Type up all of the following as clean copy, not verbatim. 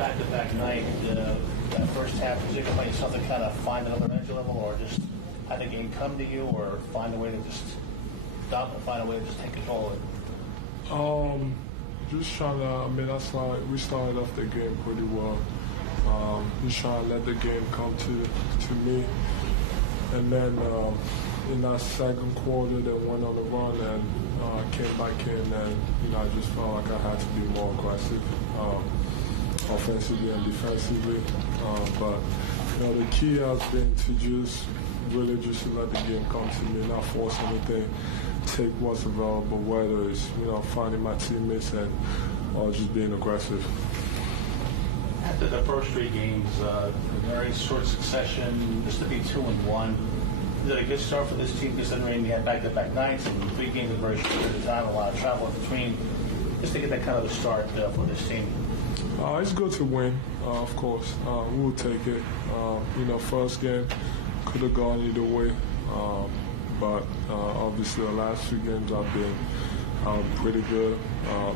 back-to-back night, that first half, was it going to yourself to kind of find another energy level, or just have the game come to you, or find a way to just take control of it? Just trying to, we started off the game pretty well. Just trying to let the game come to me. And then in that second quarter, they went on the run and came back in, and I just felt like I had to be more aggressive, offensively and defensively. But the key has been to just really just let the game come to me, not force anything, take what's available, whether it's finding my teammates and or just being aggressive. After the first three games, a very short succession, just to be 2-1. Is it a good start for this team, considering we had back-to-back nights and 3 games in a very short period of time, a lot of travel in between, just to get that kind of a start for this team? It's good to win, of course. We'll take it. First game could have gone either way, but obviously the last 2 games have been pretty good,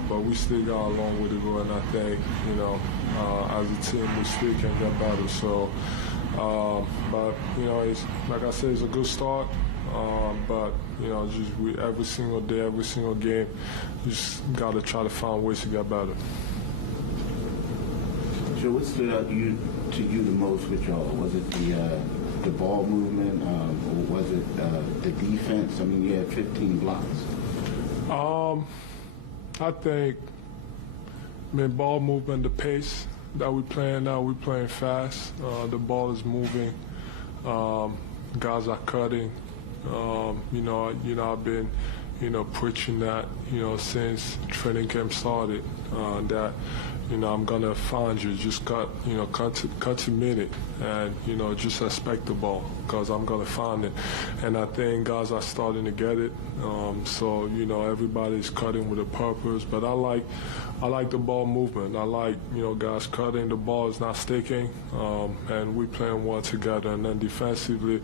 but we still got a long way to go, and I think, as a team, we still can get better. So, but, it's, like I said, it's a good start, but, every single day, every single game, just got to try to find ways to get better. So what stood out to you the most with y'all? Was it the ball movement, or was it the defense? I mean, you had 15 blocks. I think, ball movement, the pace that we're playing now, we're playing fast. The ball is moving. Guys are cutting. I've been, preaching that, since training camp started, that, I'm gonna find you, just cut to minute, and just expect the ball, because I'm gonna find it, and I think guys are starting to get it. So everybody's cutting with a purpose, but I like the ball movement. I like guys cutting. The ball is not sticking, and we playing well together. And then defensively,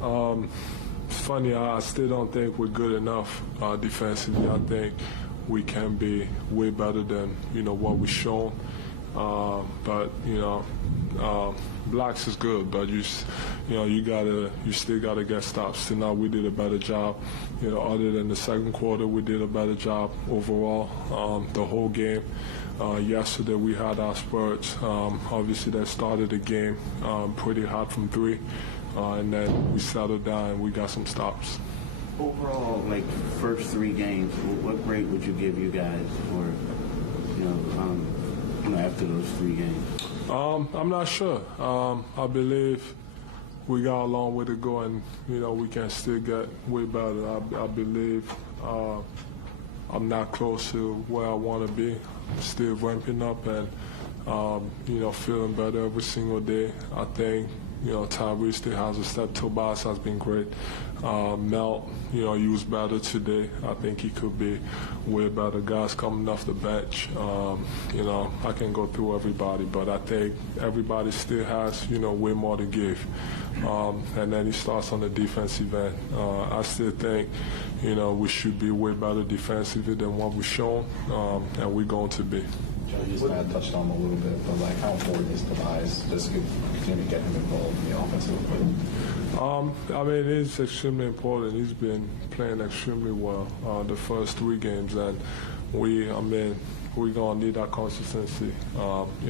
it's funny. I still don't think we're good enough defensively. I think we can be way better than what we've shown. But blocks is good, but you still gotta get stops. Tonight we did a better job. Other than the second quarter, we did a better job overall. The whole game. Yesterday we had our spurts. Obviously that started the game pretty hot from 3, and then we settled down and we got some stops. Overall, first 3 games, what grade would you give you guys for, after those 3 games? I'm not sure. I believe we got a long way to go, and we can still get way better. I believe I'm not close to where I want to be. I'm still ramping up and feeling better every single day. I think Tyree still has a step. Tobias has been great. Mel, he was better today. I think he could be way better. Guys coming off the bench. I can go through everybody, but I think everybody still has, way more to give. And then he starts on the defensive end. I still think, we should be way better defensively than what we've shown, and we're going to be. You just kind of touched on a little bit, but how important is Tobias just to continue to get him involved in the offensive equipment? It's extremely important. He's been playing extremely well the first 3 games, and we're gonna need that consistency.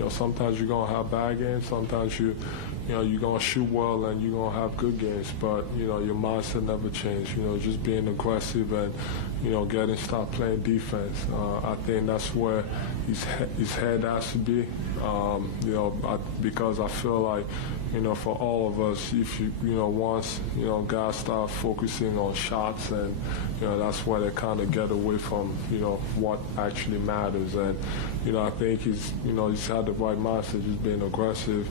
Sometimes you're gonna have bad games. Sometimes you're gonna shoot well and you're gonna have good games. But your mindset never changes. Just being aggressive and start playing defense. I think that's where his head has to be. Because I feel like for all of us, if once guys start focusing on shots, and that's where they kind of get away from what actually matters. And I think he's had the right mindset, just being aggressive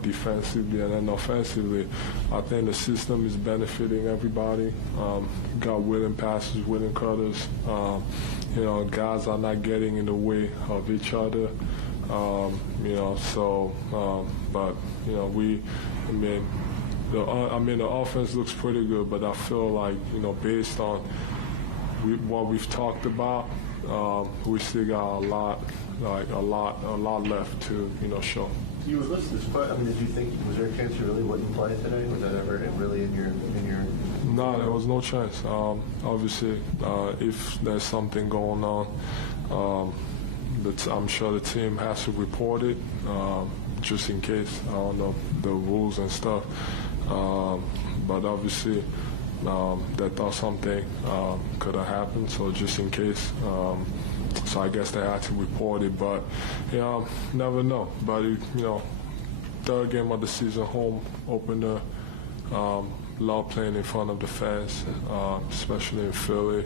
defensively, and then offensively. I think the system is benefiting everybody. Got winning passes, winning cutters. Guys are not getting in the way of each other. The offense looks pretty good, but I feel like, based on what we've talked about, We still got a lot left to show. You were listed as quite. I mean, did you think was there a chance you really wouldn't play today? Was that ever really in your? No, there was no chance. Obviously, if there's something going on, I'm sure the team has to report it, just in case. I don't know the rules and stuff, but obviously, they thought something could have happened. So just in case. So I guess they had to report it, but never know. But third game of the season, home opener. Love playing in front of the fans, especially in Philly.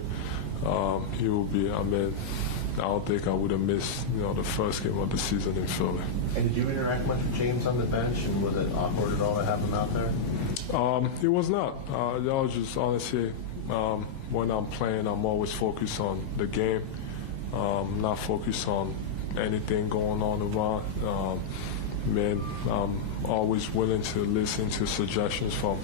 He will be. I mean, I don't think I would have missed the first game of the season in Philly. And did you interact much with James on the bench? And was it awkward at all to have him out there? It was not. I was just honestly, when I'm playing, I'm always focused on the game. Not focused on anything going on around. I'm always willing to listen to suggestions from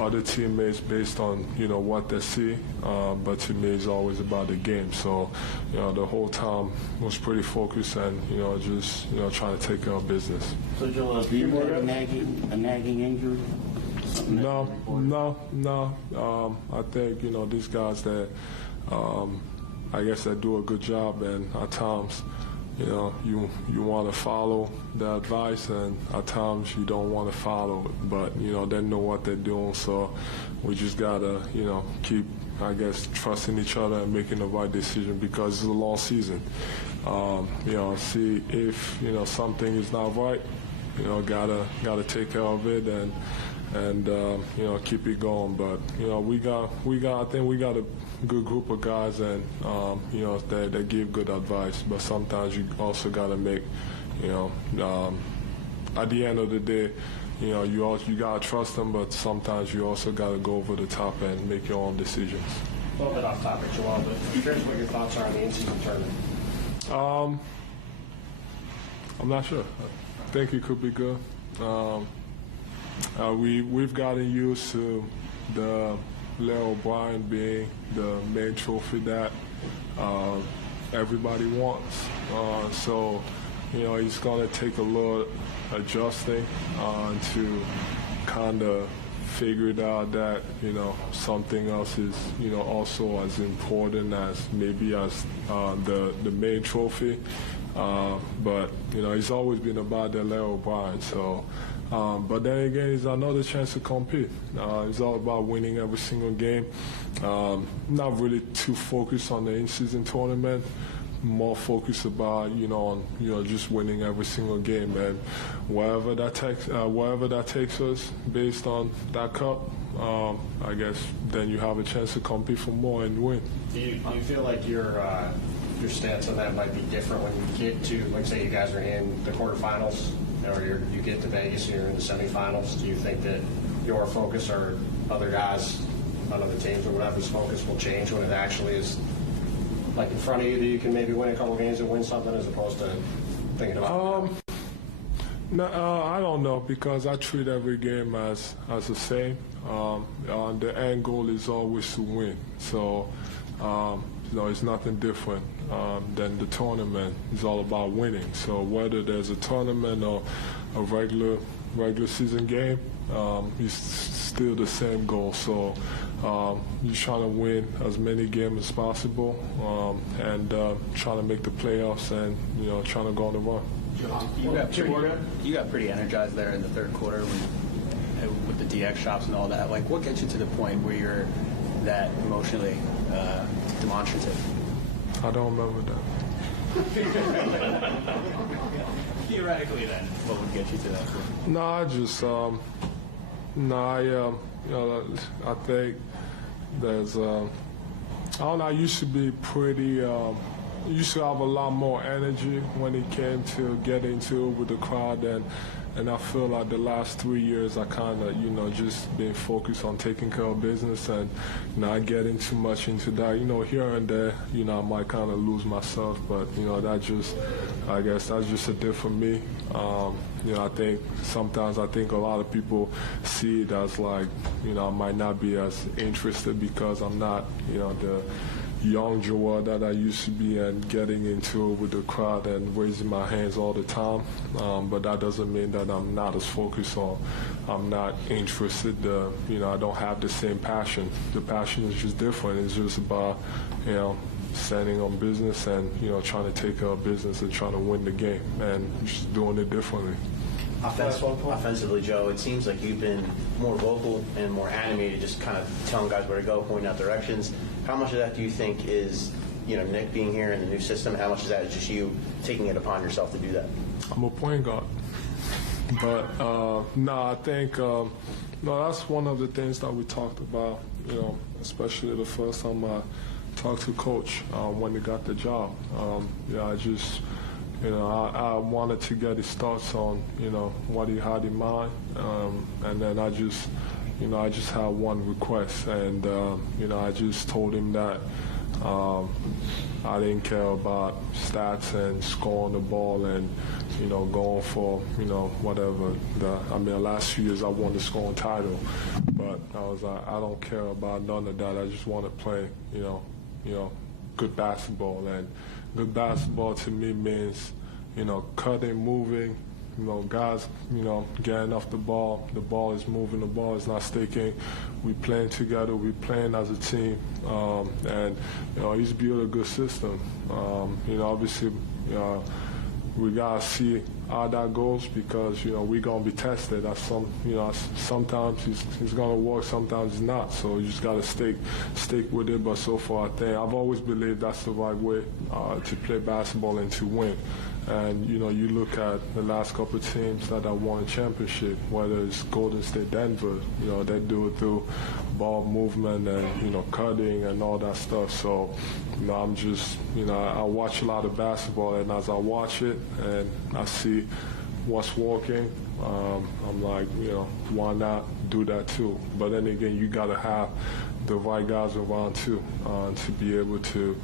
other teammates based on what they see. But to me, it's always about the game. So the whole time was pretty focused and just trying to take care of business. So Joel, do you have a nagging injury? No. I think these guys that I guess they do a good job, and at times you want to follow the advice, and at times you don't want to follow it. But they know what they're doing, so we just gotta keep, I guess, trusting each other and making the right decision because it's a long season. See if something is not right. Gotta take care of it and keep it going. But I think we got a good group of guys, and they give good advice. But sometimes you also got to make, at the end of the day, you got to trust them. But sometimes you also got to go over the top and make your own decisions. A little bit off topic, Joel, but I'm curious what your thoughts are on the in-season tournament. I'm not sure. I think it could be good. We've gotten used to the Larry O'Brien being the main trophy that everybody wants. So, it's going to take a little adjusting to kind of figure it out that, something else is, also as important as maybe as the main trophy. But, it's always been about the Larry O'Brien. So, but then again, it's another chance to compete. It's all about winning every single game. Not really too focused on the in-season tournament. More focused about on just winning every single game, and wherever that takes us based on that cup, I guess then you have a chance to compete for more and win. Do you feel like your stance on that might be different when you get to, like, say you guys are in the quarterfinals, or you get to Vegas and you're in the semifinals? Do you think that your focus or other guys on other teams or whatever's focus will change when it actually is like in front of you that you can maybe win a couple games and win something, as opposed to thinking about No, I don't know, because I treat every game as the same. The end goal is always to win. So, it's nothing different than the tournament. It's all about winning. So whether there's a tournament or a regular season game, it's still the same goal. So you're trying to win as many games as possible, and trying to make the playoffs, and trying to go on the run. You got pretty energized there in the third quarter with the DX shots and all that. Like, what gets you to the point where you're that emotionally demonstrative? I don't remember that. Theoretically, then, what would get you to that point? No, I just I think there's I don't know. I used to be pretty. Used to have a lot more energy when it came to get into it with the crowd, and I feel like the last 3 years I kind of just been focused on taking care of business and not getting too much into that. Here and there, I might kind of lose myself, but I guess that's just a different me. I think sometimes a lot of people see it as like I might not be as interested because I'm not young Joel that I used to be and getting into it with the crowd and raising my hands all the time. But that doesn't mean that I'm not as focused on. I'm not interested. I don't have the same passion. The passion is just different. It's just about, standing on business and, trying to take care of business and trying to win the game and just doing it differently. Offensively, Joe, it seems like you've been more vocal and more animated, just kind of telling guys where to go, pointing out directions. How much of that do you think is, Nick being here in the new system? How much of that is just you taking it upon yourself to do that? I'm a point guard. But, I think, that's one of the things that we talked about, especially the first time I talked to Coach when he got the job. I wanted to get his thoughts on, what he had in mind, and then I just had one request, and I just told him that I didn't care about stats and scoring the ball and going for whatever. The last few years I won the scoring title, but I was like, I don't care about none of that. I just want to play good basketball, and good basketball to me means, cutting, moving, guys, getting off the ball is moving, the ball is not sticking. We playing together, we playing as a team, and, he's built a good system. Obviously, we gotta see how that goes because, we're gonna be tested at sometimes it's gonna work, sometimes it's not. So you just gotta stick with it. But so far, I think I've always believed that's the right way to play basketball and to win. And, you look at the last couple of teams that have won a championship, whether it's Golden State, Denver, they do it through ball movement and, cutting and all that stuff. So, I'm just, I watch a lot of basketball, and as I watch it and I see what's working, I'm like, why not do that too? But then again, you got to have the right guys around too to be able to,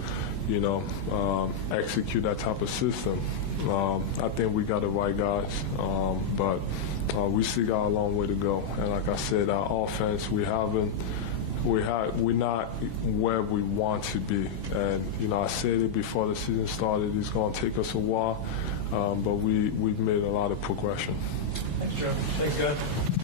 execute that type of system. I think we got the right guys, but we still got a long way to go. And like I said, our offense, we're not where we want to be. And I said it before the season started. It's going to take us a while, but we've made a lot of progression. Thanks, Joe. Thanks, guys.